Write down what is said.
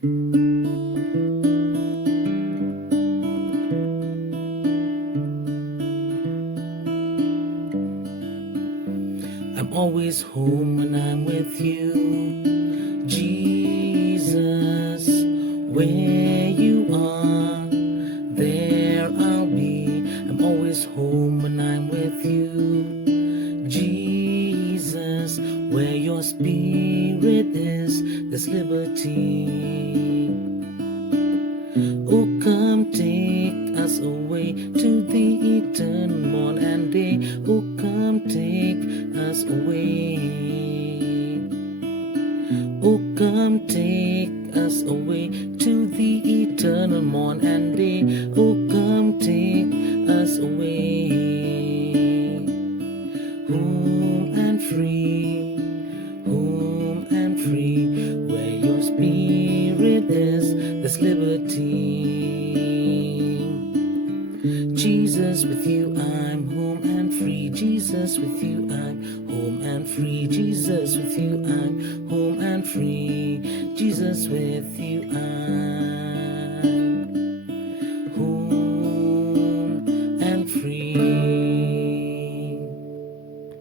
I'm always home when I'm with you, Jesus. Where you are, there I'll be. I'm always home when I'm with you, Jesus. Where your spirit is, there's liberty. Oh, come take us away to the eternal morn and day. Oh, come take us away. Oh, come take us away to the eternal morn and day. Oh, come take us away. Home and free, home and free. Where your spirit is, there's liberty. Jesus, with you I'm home and free. Jesus, with you I'm home and free. Jesus, with you I'm home and free. Jesus, with you I'm